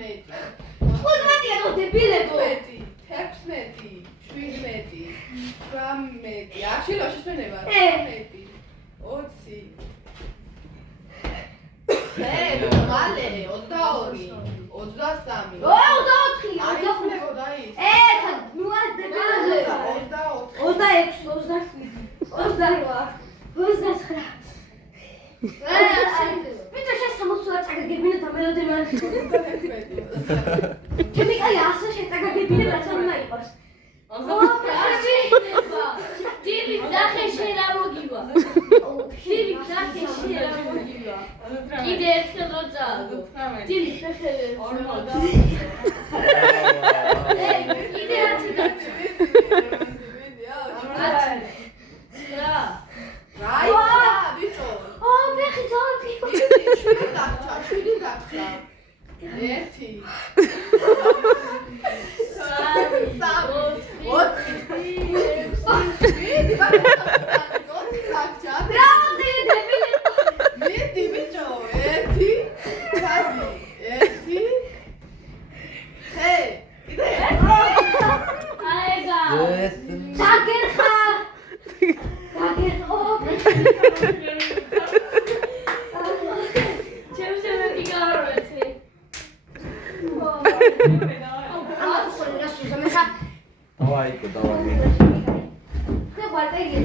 15-ია რო დებილებო. 16, 17, 18. აში რო შესვენება 18, 20. მალე 22, 23. 24-ია. აი ხმებოდა ის. ნუ არ დებილებო. 26, 27, 28, 29. Mitä se samassa aika gebine tamelo demar. Kemikali asa se aika gebine lasonna iqos. Tiri daxe shela mogiva. Tiri daxe shela mogiva. Ide ertkal ro dzalo. Tiri daxe 40. Ide ertkal. Right, bicho. Bexi zalti. შვიდი დაგჭა. 1 Thank you.